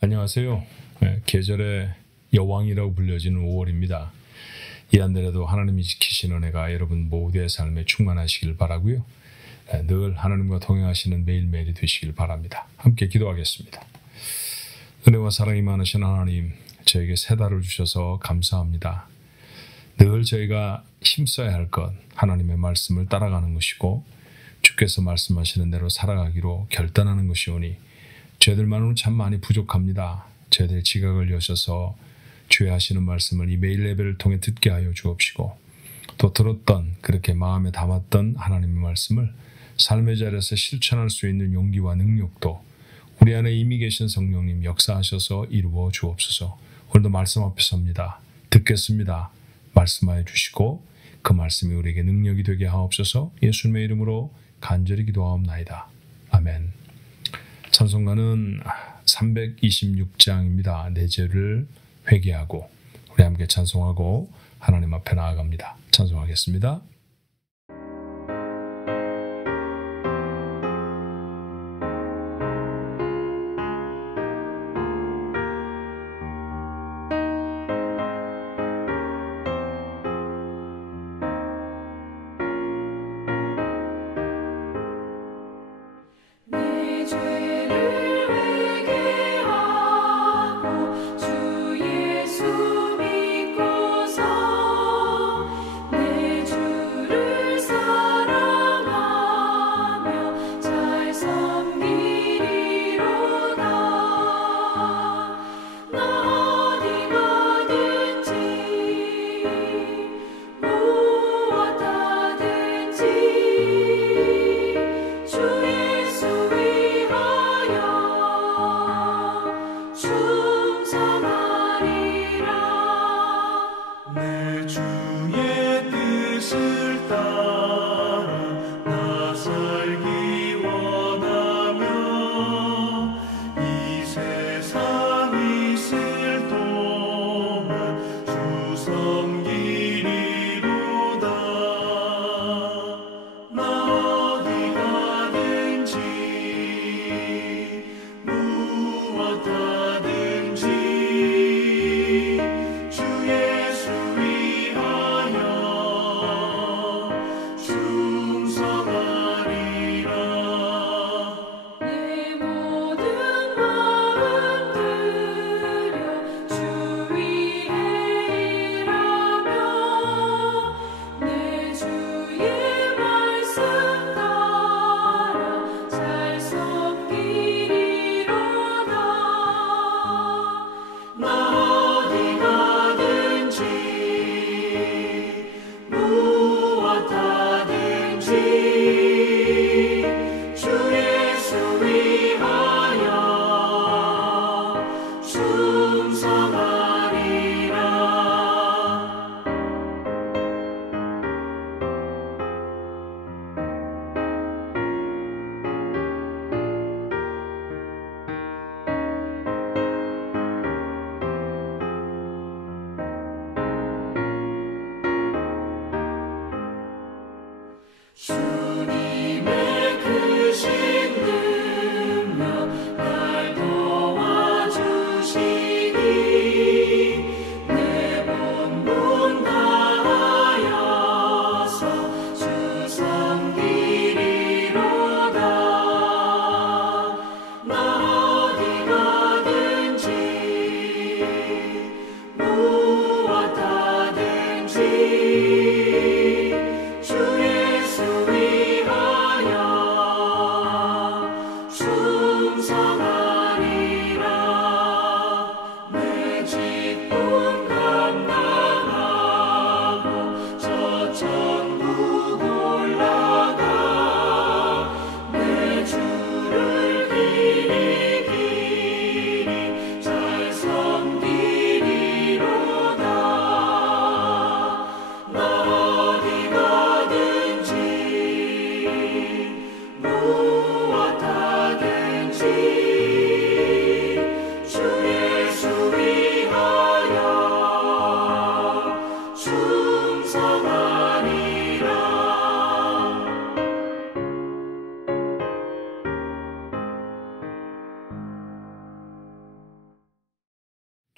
안녕하세요. 계절의 여왕이라고 불려지는 5월입니다. 이 한 달에도 하나님이 지키신 은혜가 여러분 모두의 삶에 충만하시길 바라고요. 늘 하나님과 동행하시는 매일매일이 되시길 바랍니다. 함께 기도하겠습니다. 은혜와 사랑이 많으신 하나님, 저에게 새 달을 주셔서 감사합니다. 늘 저희가 힘써야 할 것, 하나님의 말씀을 따라가는 것이고 주께서 말씀하시는 대로 살아가기로 결단하는 것이오니 저희들만으로는 참 많이 부족합니다. 저희들의 지각을 여셔서 주의 하시는 말씀을 이 매일 예배를 통해 듣게 하여 주옵시고 또 들었던 그렇게 마음에 담았던 하나님의 말씀을 삶의 자리에서 실천할 수 있는 용기와 능력도 우리 안에 이미 계신 성령님 역사하셔서 이루어 주옵소서. 오늘도 말씀 앞에 섭니다. 듣겠습니다. 말씀하여 주시고 그 말씀이 우리에게 능력이 되게 하옵소서. 예수님의 이름으로 간절히 기도하옵나이다. 아멘. 찬송가는 326장입니다. 내 죄를 회개하고 우리 함께 찬송하고 하나님 앞에 나아갑니다. 찬송하겠습니다. 무엇하든지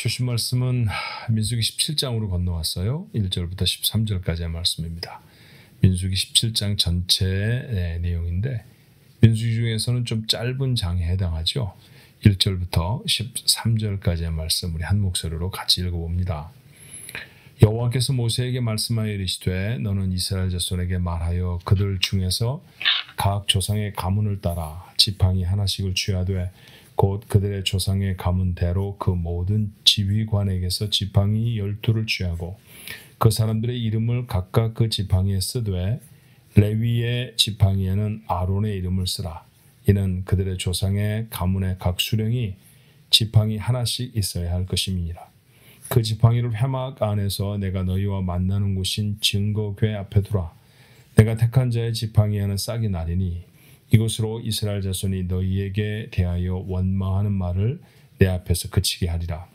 주신 말씀은 민수기 17장으로 건너왔어요. 1절부터 13절까지의 말씀입니다. 민수기 17장 전체의 내용인데 민수기 중에서는 좀 짧은 장에 해당하죠. 1절부터 13절까지의 말씀 우리 한 목소리로 같이 읽어봅니다. 여호와께서 모세에게 말씀하여 이르시되 너는 이스라엘 자손에게 말하여 그들 중에서 각 조상의 가문을 따라 지팡이 하나씩을 취하되 곧 그들의 조상의 가문대로 그 모든 지휘관에게서 지팡이 12를 취하고 그 사람들의 이름을 각각 그 지팡이에 쓰되 레위의 지팡이에는 아론의 이름을 쓰라. 이는 그들의 조상의 가문의 각 수령이 지팡이 하나씩 있어야 할 것임이니라. 그 지팡이를 회막 안에서 내가 너희와 만나는 곳인 증거궤 앞에 두라. 내가 택한 자의 지팡이에는 싹이 나리니 이곳으로 이스라엘 자손이 너희에게 대하여 원망하는 말을 내 앞에서 그치게 하리라.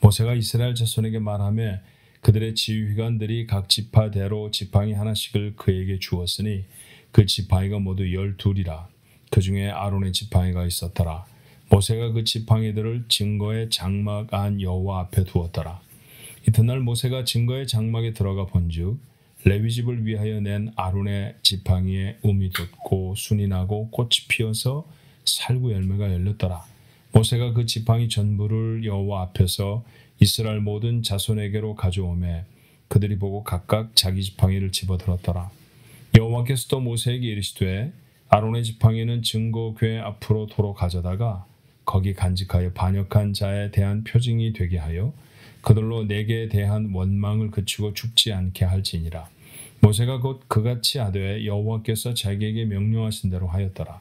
모세가 이스라엘 자손에게 말하며 그들의 지휘관들이 각 지파대로 지팡이 하나씩을 그에게 주었으니 그 지팡이가 모두 12이라. 그 중에 아론의 지팡이가 있었더라. 모세가 그 지팡이들을 증거의 장막 안 여호와 앞에 두었더라. 이튿날 모세가 증거의 장막에 들어가 본즉 레위집을 위하여 낸 아론의 지팡이에 움이 돋고 순이 나고 꽃이 피어서 살구 열매가 열렸더라. 모세가 그 지팡이 전부를 여호와 앞에서 이스라엘 모든 자손에게로 가져오매 그들이 보고 각각 자기 지팡이를 집어들었더라. 여호와께서 또 모세에게 이르시되 아론의 지팡이는 증거궤 앞으로 도로 가져다가 거기 간직하여 반역한 자에 대한 표징이 되게 하여 그들로 내게 대한 원망을 그치고 죽지 않게 할지니라. 모세가 곧 그같이 하되 여호와께서 자기에게 명령하신 대로 하였더라.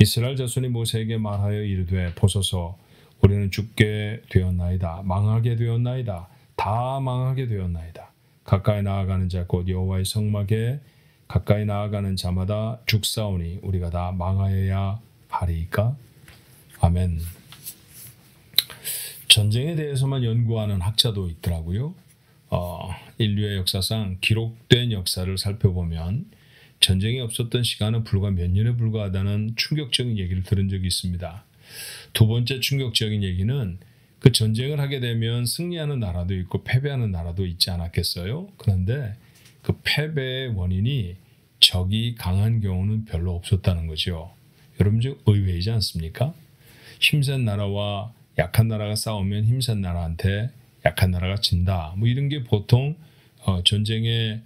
이스라엘 자손이 모세에게 말하여 이르되 보소서 우리는 죽게 되었나이다. 망하게 되었나이다. 다 망하게 되었나이다. 가까이 나아가는 자 곧 여호와의 성막에 가까이 나아가는 자마다 죽사오니 우리가 다 망하여야 하리이까? 아멘. 전쟁에 대해서만 연구하는 학자도 있더라고요. 인류의 역사상 기록된 역사를 살펴보면 전쟁이 없었던 시간은 불과 몇 년에 불과하다는 충격적인 얘기를 들은 적이 있습니다. 두 번째 충격적인 얘기는 그 전쟁을 하게 되면 승리하는 나라도 있고 패배하는 나라도 있지 않았겠어요? 그런데 그 패배의 원인이 적이 강한 경우는 별로 없었다는 거죠. 여러분 좀 의외이지 않습니까? 힘센 나라와 약한 나라가 싸우면 힘센 나라한테 약한 나라가 진다. 뭐 이런 게 보통 전쟁의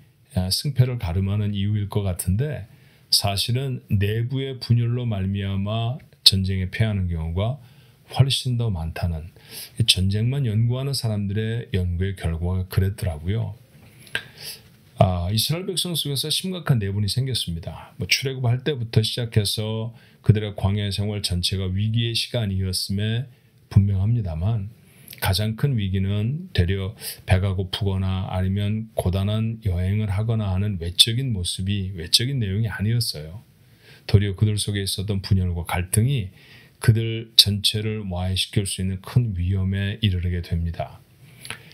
승패를 가름하는 이유일 것 같은데 사실은 내부의 분열로 말미암아 전쟁에 패하는 경우가 훨씬 더 많다는 전쟁만 연구하는 사람들의 연구의 결과가 그랬더라고요. 이스라엘 백성 속에서 심각한 내분이 생겼습니다. 출애굽할 때부터 시작해서 그들의 광야 생활 전체가 위기의 시간이었음에 분명합니다만 가장 큰 위기는 되려 배가 고프거나 아니면 고단한 여행을 하거나 하는 외적인 모습이 외적인 내용이 아니었어요. 도리어 그들 속에 있었던 분열과 갈등이 그들 전체를 와해시킬 수 있는 큰 위험에 이르게 됩니다.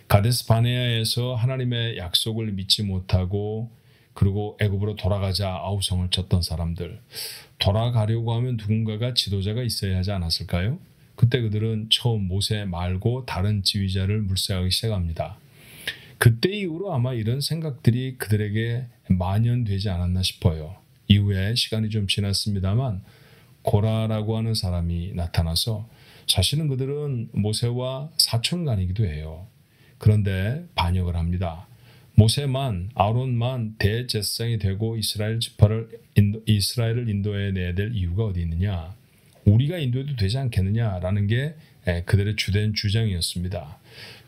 가데스 바네아에서 하나님의 약속을 믿지 못하고 그리고 애굽으로 돌아가자 아우성을 쳤던 사람들, 돌아가려고 하면 누군가가 지도자가 있어야 하지 않았을까요? 그때 그들은 처음 모세 말고 다른 지휘자를 물색하기 시작합니다. 그때 이후로 아마 이런 생각들이 그들에게 만연되지 않았나 싶어요. 이후에 시간이 좀 지났습니다만 고라라고 하는 사람이 나타나서 사실은 그들은 모세와 사촌간이기도 해요. 그런데 반역을 합니다. 모세만 아론만 대제사장이 되고 이스라엘을 인도해내야 될 이유가 어디 있느냐? 우리가 인도해도 되지 않겠느냐라는 게 그들의 주된 주장이었습니다.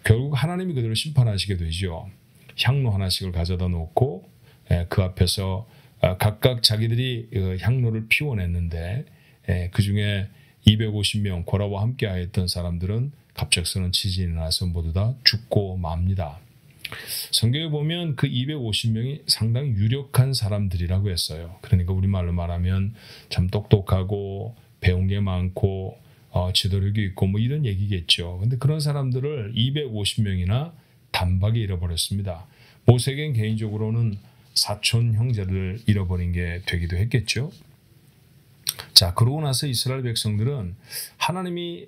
결국 하나님이 그들을 심판하시게 되죠. 향로 하나씩을 가져다 놓고 그 앞에서 각각 자기들이 향로를 피워냈는데 그 중에 250명 고라와 함께 하였던 사람들은 갑작스러운 지진이 나서 모두 다 죽고 맙니다. 성경에 보면 그 250명이 상당히 유력한 사람들이라고 했어요. 그러니까 우리말로 말하면 참 똑똑하고 배운 게 많고 지도력이 있고 뭐 이런 얘기겠죠. 근데 그런 사람들을 250명이나 단박에 잃어버렸습니다. 모세에겐 개인적으로는 사촌 형제를 잃어버린 게 되기도 했겠죠. 자, 그러고 나서 이스라엘 백성들은 하나님이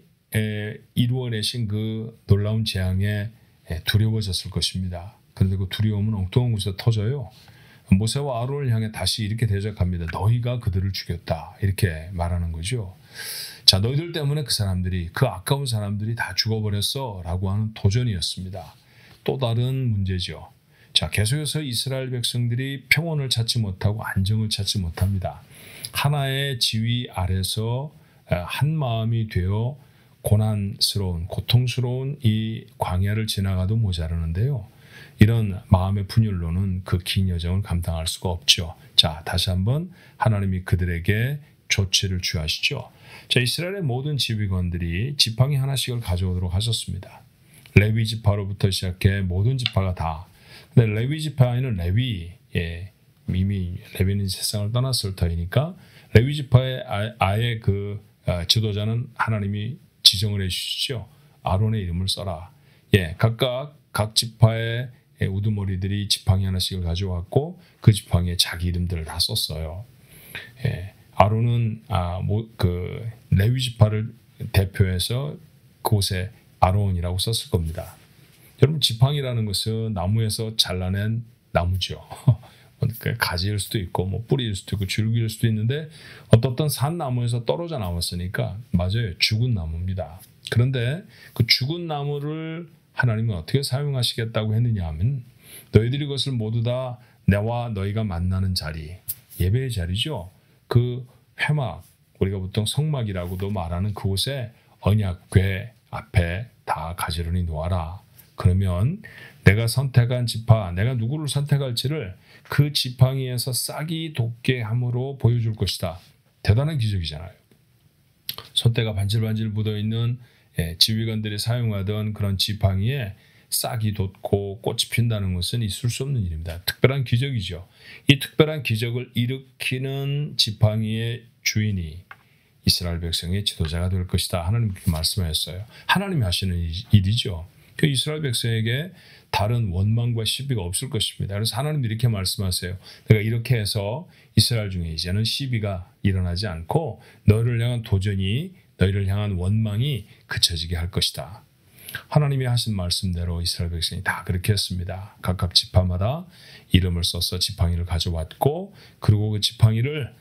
이루어내신 그 놀라운 재앙에 두려워졌을 것입니다. 그런데 그 두려움은 엉뚱한 곳에서 터져요. 모세와 아론을 향해 다시 이렇게 대적합니다. 너희가 그들을 죽였다. 이렇게 말하는 거죠. 자, 너희들 때문에 그 사람들이, 그 아까운 사람들이 다 죽어버렸어 라고 하는 도전이었습니다. 또 다른 문제죠. 자, 계속해서 이스라엘 백성들이 평온을 찾지 못하고 안정을 찾지 못합니다. 하나의 지위 아래서 한 마음이 되어 고난스러운, 고통스러운 이 광야를 지나가도 모자라는데요. 이런 마음의 분열로는 그 긴 여정을 감당할 수가 없죠. 자, 다시 한번 하나님이 그들에게 조치를 취하시죠. 자, 이스라엘의 모든 지휘관들이 지팡이 하나씩을 가져오도록 하셨습니다. 레위 지파로부터 시작해 모든 지파가 다. 근데 레위 지파에는 이미 레위는 세상을 떠났을 터이니까 레위 지파의 아예 그 지도자는 하나님이 지정을 해주시죠. 아론의 이름을 써라. 각각 각 지파의 우두머리들이 지팡이 하나씩을 가져왔고 그 지팡이에 자기 이름들을 다 썼어요. 아론은 그 레위 지파를 대표해서 그곳에 아론이라고 썼을 겁니다. 여러분, 지팡이라는 것은 나무에서 잘라낸 나무죠. 가지일 수도 있고 뭐 뿌리일 수도 있고 줄기일 수도 있는데 어떤 산 나무에서 떨어져 나왔으니까 맞아요, 죽은 나무입니다. 그런데 그 죽은 나무를 하나님은 어떻게 사용하시겠다고 했느냐 하면 너희들이 그것을 모두 다 내와 너희가 만나는 자리, 예배의 자리죠. 그 회막, 우리가 보통 성막이라고도 말하는 그곳에 언약궤 앞에 다 가지런히 놓아라. 그러면 내가 선택한 지파, 내가 누구를 선택할지를 그 지팡이에서 싹이 돋게 함으로 보여줄 것이다. 대단한 기적이잖아요. 솥대가 반질반질 묻어있는 지휘관들이 사용하던 그런 지팡이에 싹이 돋고 꽃이 핀다는 것은 있을 수 없는 일입니다. 특별한 기적이죠. 이 특별한 기적을 일으키는 지팡이의 주인이 이스라엘 백성의 지도자가 될 것이다. 하나님 그렇게 말씀하셨어요. 하나님이 하시는 일이죠. 그 이스라엘 백성에게 다른 원망과 시비가 없을 것입니다. 그래서 하나님도 이렇게 말씀하세요. 내가 이렇게 해서 이스라엘 중에 이제는 시비가 일어나지 않고 너희를 향한 도전이, 너희를 향한 원망이 그쳐지게 할 것이다. 하나님이 하신 말씀대로 이스라엘 백성이 다 그렇게 했습니다. 각각 지파마다 이름을 써서 지팡이를 가져왔고, 그리고 그 지팡이를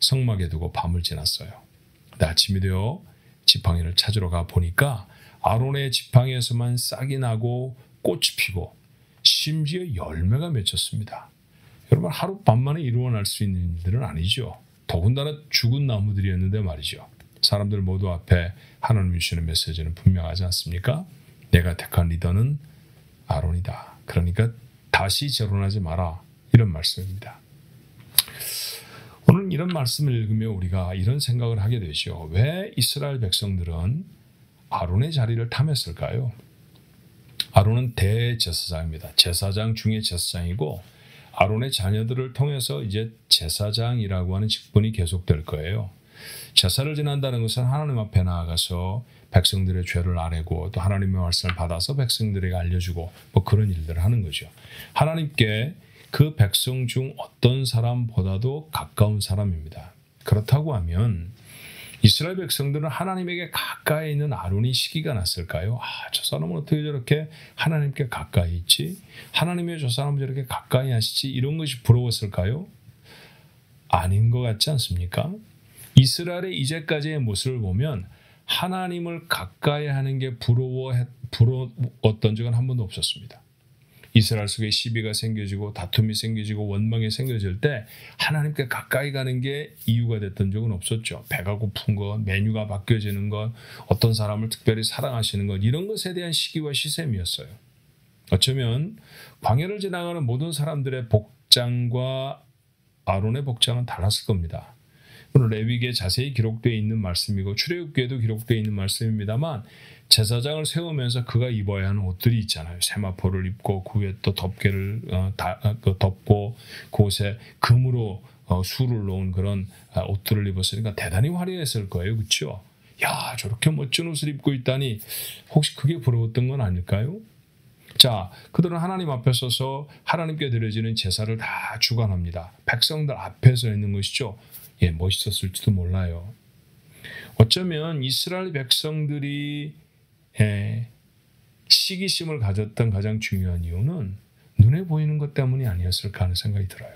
성막에 두고 밤을 지났어요. 아침이 되어 지팡이를 찾으러 가 보니까 아론의 지팡이에서만 싹이 나고 꽃이 피고 심지어 열매가 맺혔습니다. 여러분, 하룻밤만에 일어날 수 있는 일들은 아니죠. 더군다나 죽은 나무들이었는데 말이죠. 사람들 모두 앞에 하나님이 주시는 메시지는 분명하지 않습니까? 내가 택한 리더는 아론이다. 그러니까 다시 재론하지 마라. 이런 말씀입니다. 오늘 이런 말씀을 읽으며 우리가 이런 생각을 하게 되죠. 왜 이스라엘 백성들은 아론의 자리를 탐했을까요? 아론은 대제사장입니다. 제사장 중에 제사장이고 아론의 자녀들을 통해서 이제 제사장이라고 하는 직분이 계속될 거예요. 제사를 지낸다는 것은 하나님 앞에 나아가서 백성들의 죄를 아뢰고 또 하나님의 말씀을 받아서 백성들에게 알려주고 뭐 그런 일들을 하는 거죠. 하나님께 그 백성 중 어떤 사람보다도 가까운 사람입니다. 그렇다고 하면 이스라엘 백성들은 하나님에게 가까이 있는 아론이 시기가 났을까요? 저 사람은 어떻게 저렇게 하나님께 가까이 있지? 하나님의 저 사람은 저렇게 가까이 하시지? 이런 것이 부러웠을까요? 아닌 것 같지 않습니까? 이스라엘의 이제까지의 모습을 보면 하나님을 가까이 하는 게 부러웠던 적은 한 번도 없었습니다. 이스라엘 속에 시비가 생겨지고 다툼이 생겨지고 원망이 생겨질 때 하나님께 가까이 가는 게 이유가 됐던 적은 없었죠. 배가 고픈 것, 메뉴가 바뀌어지는 것, 어떤 사람을 특별히 사랑하시는 것, 이런 것에 대한 시기와 시샘이었어요. 어쩌면 광야를 지나가는 모든 사람들의 복장과 아론의 복장은 달랐을 겁니다. 오늘 레위기에 자세히 기록되어 있는 말씀이고 출애굽기에도 기록되어 있는 말씀입니다만 제사장을 세우면서 그가 입어야 하는 옷들이 있잖아요. 세마포를 입고 그 위에 또 덮개를 덮고 그곳에 금으로 수를 놓은 그런 옷들을 입었으니까 대단히 화려했을 거예요. 그렇죠? 야, 저렇게 멋진 옷을 입고 있다니 혹시 그게 부러웠던 건 아닐까요? 자, 그들은 하나님 앞에 서서 하나님께 드려지는 제사를 다 주관합니다. 백성들 앞에 서 있는 것이죠. 멋있었을지도 몰라요. 어쩌면 이스라엘 백성들이 시기심을 가졌던 가장 중요한 이유는 눈에 보이는 것 때문이 아니었을까 하는 생각이 들어요.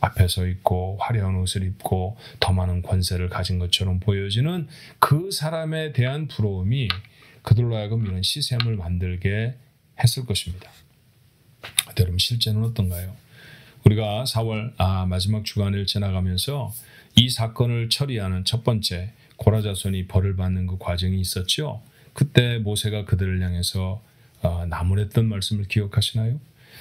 앞에 서 있고 화려한 옷을 입고 더 많은 권세를 가진 것처럼 보여지는 그 사람에 대한 부러움이 그들로 하여금 이런 시샘을 만들게 했을 것입니다. 여러분, 실제는 어떤가요? 우리가 4월 마지막 주간을 지나가면서 이 사건을 처리하는 첫 번째 고라자손이 벌을 받는 그 과정이 있었죠. 그때 모세가 그들을 향해서 나무랬던 말씀을 기억하시나요?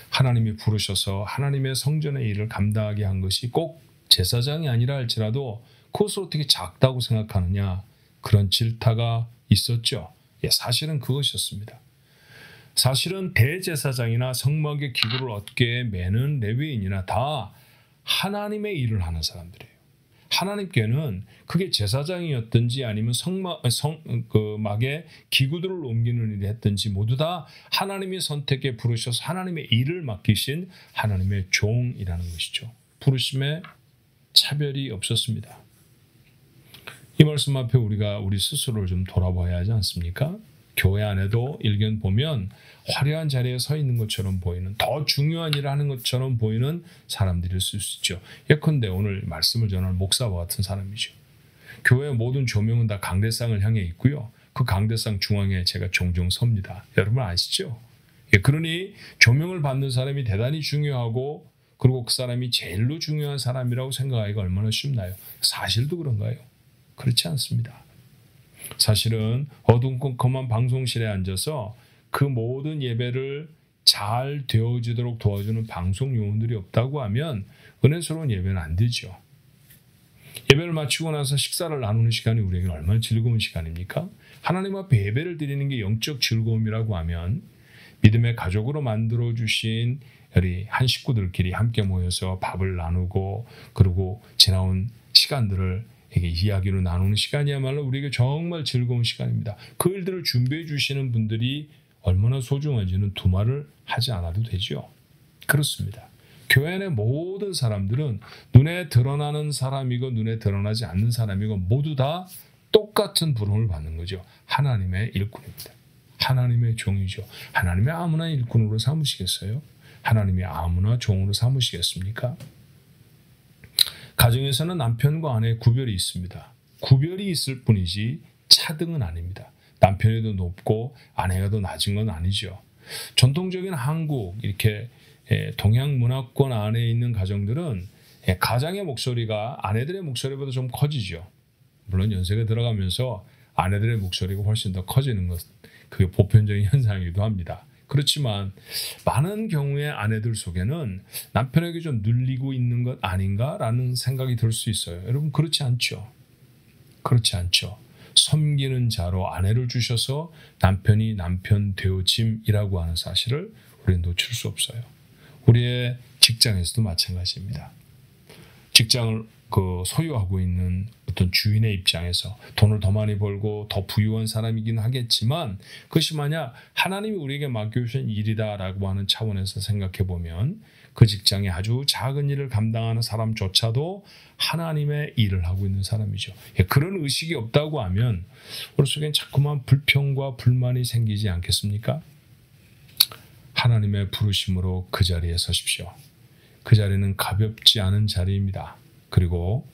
하나님이 부르셔서 하나님의 성전의 일을 감당하게 한 것이 꼭 제사장이 아니라 할지라도 그것을 어떻게 작다고 생각하느냐, 그런 질타가 있었죠. 사실은 그것이었습니다. 사실은 대제사장이나 성막의 기구를 어깨에 매는 레위인이나 다 하나님의 일을 하는 사람들이에요. 하나님께는 그게 제사장이었든지 아니면 성막의 기구들을 옮기는 일을 했든지 모두 다 하나님이 선택해 부르셔서 하나님의 일을 맡기신 하나님의 종이라는 것이죠. 부르심에 차별이 없었습니다. 이 말씀 앞에 우리가 우리 스스로를 좀 돌아봐야 하지 않습니까? 교회 안에도 일견 보면 화려한 자리에 서 있는 것처럼 보이는, 더 중요한 일을 하는 것처럼 보이는 사람들일 수 있죠. 예컨대 오늘 말씀을 전하는 목사와 같은 사람이죠. 교회의 모든 조명은 다 강대상을 향해 있고요. 그 강대상 중앙에 제가 종종 섭니다. 여러분 아시죠? 그러니 조명을 받는 사람이 대단히 중요하고, 그리고 그 사람이 제일로 중요한 사람이라고 생각하기가 얼마나 쉽나요? 사실도 그런가요? 그렇지 않습니다. 사실은 어두컴컴한 방송실에 앉아서 그 모든 예배를 잘 되어지도록 도와주는 방송 요원들이 없다고 하면 은혜스러운 예배는 안 되죠. 예배를 마치고 나서 식사를 나누는 시간이 우리에게 얼마나 즐거운 시간입니까? 하나님 앞에 예배를 드리는 게 영적 즐거움이라고 하면 믿음의 가족으로 만들어주신 우리 한 식구들끼리 함께 모여서 밥을 나누고, 그리고 지나온 시간들을 이야기로 나누는 시간이야말로 우리에게 정말 즐거운 시간입니다. 그 일들을 준비해 주시는 분들이 얼마나 소중한지는 두말을 하지 않아도 되죠. 그렇습니다. 교회 안의 모든 사람들은 눈에 드러나는 사람이고 눈에 드러나지 않는 사람이고 모두 다 똑같은 부름을 받는 거죠. 하나님의 일꾼입니다. 하나님의 종이죠. 하나님의 아무나 일꾼으로 삼으시겠어요? 하나님이 아무나 종으로 삼으시겠습니까? 가정에서는 남편과 아내의 구별이 있습니다. 구별이 있을 뿐이지 차등은 아닙니다. 남편이 더 높고 아내가 더 낮은 건 아니죠. 전통적인 한국, 이렇게 동양 문화권 안에 있는 가정들은 가장의 목소리가 아내들의 목소리보다 좀 커지죠. 물론 연세가 들어가면서 아내들의 목소리가 훨씬 더 커지는 것, 그게 보편적인 현상이기도 합니다. 그렇지만 많은 경우의 아내들 속에는 남편에게 좀 눌리고 있는 것 아닌가라는 생각이 들 수 있어요. 여러분, 그렇지 않죠? 그렇지 않죠. 섬기는 자로 아내를 주셔서 남편이 남편 되어짐이라고 하는 사실을 우리는 놓칠 수 없어요. 우리의 직장에서도 마찬가지입니다. 직장을 소유하고 있는 어떤 주인의 입장에서 돈을 더 많이 벌고 더 부유한 사람이긴 하겠지만, 그것이 만약 하나님이 우리에게 맡겨주신 일이다라고 하는 차원에서 생각해 보면 그 직장에 아주 작은 일을 감당하는 사람조차도 하나님의 일을 하고 있는 사람이죠. 그런 의식이 없다고 하면 우리 속엔 자꾸만 불평과 불만이 생기지 않겠습니까? 하나님의 부르심으로 그 자리에 서십시오. 그 자리는 가볍지 않은 자리입니다. 그리고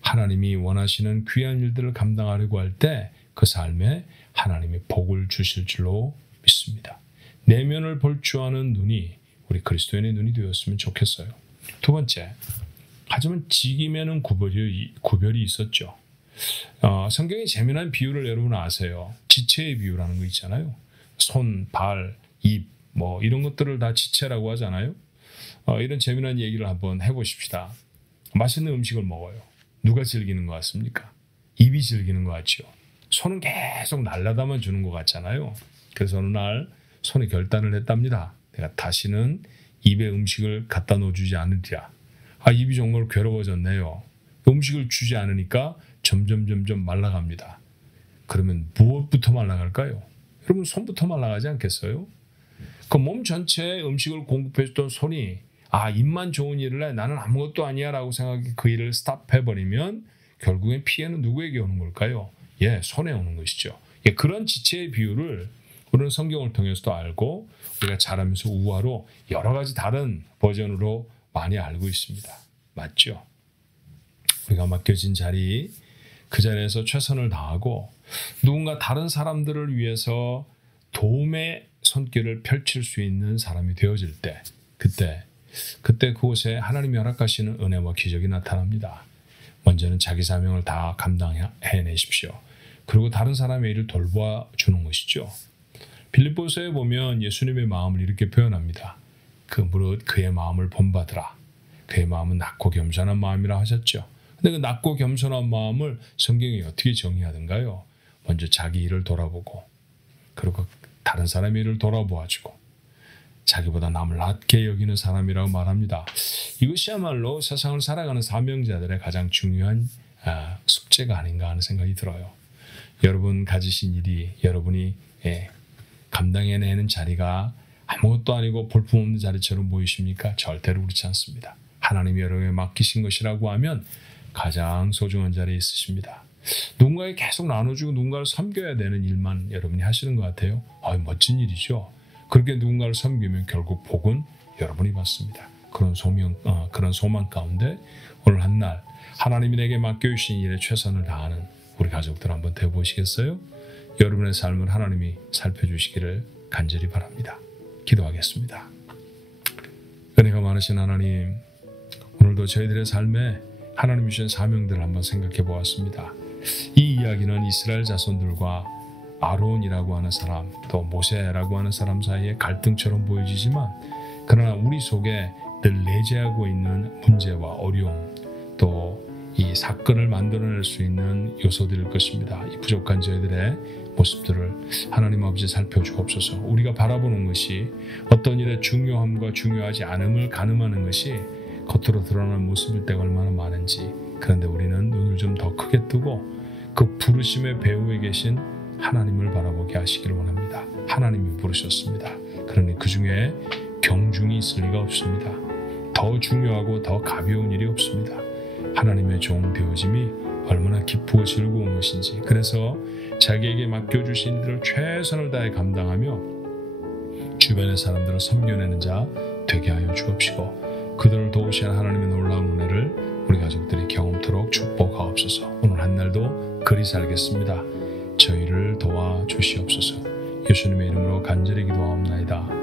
하나님이 원하시는 귀한 일들을 감당하려고 할 때 그 삶에 하나님이 복을 주실 줄로 믿습니다. 내면을 볼 줄 아는 눈이 우리 그리스도인의 눈이 되었으면 좋겠어요. 두 번째, 하지만 직임에는 구별이 있었죠. 성경에 재미난 비유를 여러분 아세요? 지체의 비유라는 거 있잖아요. 손, 발, 입 이런 것들을 다 지체라고 하잖아요. 이런 재미난 얘기를 한번 해보십시다. 맛있는 음식을 먹어요. 누가 즐기는 것 같습니까? 입이 즐기는 것 같죠. 손은 계속 날라다만 주는 것 같잖아요. 그래서 어느 날 손이 결단을 했답니다. 내가 다시는 입에 음식을 갖다 놓아주지 않으리라. 입이 정말 괴로워졌네요. 음식을 주지 않으니까 점점 말라갑니다. 그러면 무엇부터 말라갈까요? 여러분, 손부터 말라가지 않겠어요? 그 몸 전체에 음식을 공급해줬던 손이 입만 좋은 일을 해, 나는 아무것도 아니야 라고 생각해 그 일을 스탑해버리면 결국엔 피해는 누구에게 오는 걸까요? 손해 오는 것이죠. 그런 지체의 비유를 우리는 성경을 통해서도 알고 우리가 자라면서 우화로 여러 가지 다른 버전으로 많이 알고 있습니다. 맞죠? 우리가 맡겨진 자리, 그 자리에서 최선을 다하고 누군가 다른 사람들을 위해서 도움의 손길을 펼칠 수 있는 사람이 되어질 때, 그때 그곳에 하나님이 허락하시는 은혜와 기적이 나타납니다. 먼저는 자기 사명을 다 감당해내십시오. 그리고 다른 사람의 일을 돌봐주는 것이죠. 빌립보서에 보면 예수님의 마음을 이렇게 표현합니다. 무릇 그의 마음을 본받으라. 그의 마음은 낮고 겸손한 마음이라 하셨죠. 근데 그 낮고 겸손한 마음을 성경이 어떻게 정의하던가요? 먼저 자기 일을 돌아보고, 그리고 다른 사람의 일을 돌아보아주고, 자기보다 남을 낮게 여기는 사람이라고 말합니다. 이것이야말로 세상을 살아가는 사명자들의 가장 중요한 숙제가 아닌가 하는 생각이 들어요. 여러분 가지신 일이 여러분이 감당해내는 자리가 아무것도 아니고 볼품없는 자리처럼 보이십니까? 절대로 그렇지 않습니다. 하나님이 여러분에게 맡기신 것이라고 하면 가장 소중한 자리에 있으십니다. 누군가에 계속 나눠주고 누군가를 섬겨야 되는 일만 여러분이 하시는 것 같아요. 멋진 일이죠. 그렇게 누군가를 섬기면 결국 복은 여러분이 받습니다. 그런 소망 가운데 오늘 한날 하나님이 내게 맡겨주신 일에 최선을 다하는 우리 가족들 한번 되어보시겠어요? 여러분의 삶을 하나님이 살펴주시기를 간절히 바랍니다. 기도하겠습니다. 은혜가 많으신 하나님, 오늘도 저희들의 삶에 하나님이 주신 사명들을 한번 생각해 보았습니다. 이 이야기는 이스라엘 자손들과 아론이라고 하는 사람, 또 모세라고 하는 사람 사이의 갈등처럼 보여지지만, 그러나 우리 속에 늘 내재하고 있는 문제와 어려움, 또 이 사건을 만들어낼 수 있는 요소들일 것입니다. 이 부족한 저희들의 모습들을 하나님 아버지 살펴주옵소서. 우리가 바라보는 것이 어떤 일의 중요함과 중요하지 않음을 가늠하는 것이 겉으로 드러나는 모습일 때가 얼마나 많은지, 그런데 우리는 눈을 좀 더 크게 뜨고 그 부르심의 배후에 계신 하나님을 바라보게 하시기를 원합니다. 하나님이 부르셨습니다. 그러니 그 중에 경중이 있을 리가 없습니다. 더 중요하고 더 가벼운 일이 없습니다. 하나님의 종 되어짐이 얼마나 기쁘고 즐거운 것인지, 그래서 자기에게 맡겨주신 일들을 최선을 다해 감당하며 주변의 사람들을 섬겨내는 자 되게 하여 주옵시고, 그들을 도우시는 하나님의 놀라운 은혜를 우리 가족들이 경험토록 축복하옵소서. 오늘 한날도 그리 살겠습니다. 저희를 도와주시옵소서. 예수님의 이름으로 간절히 기도하옵나이다.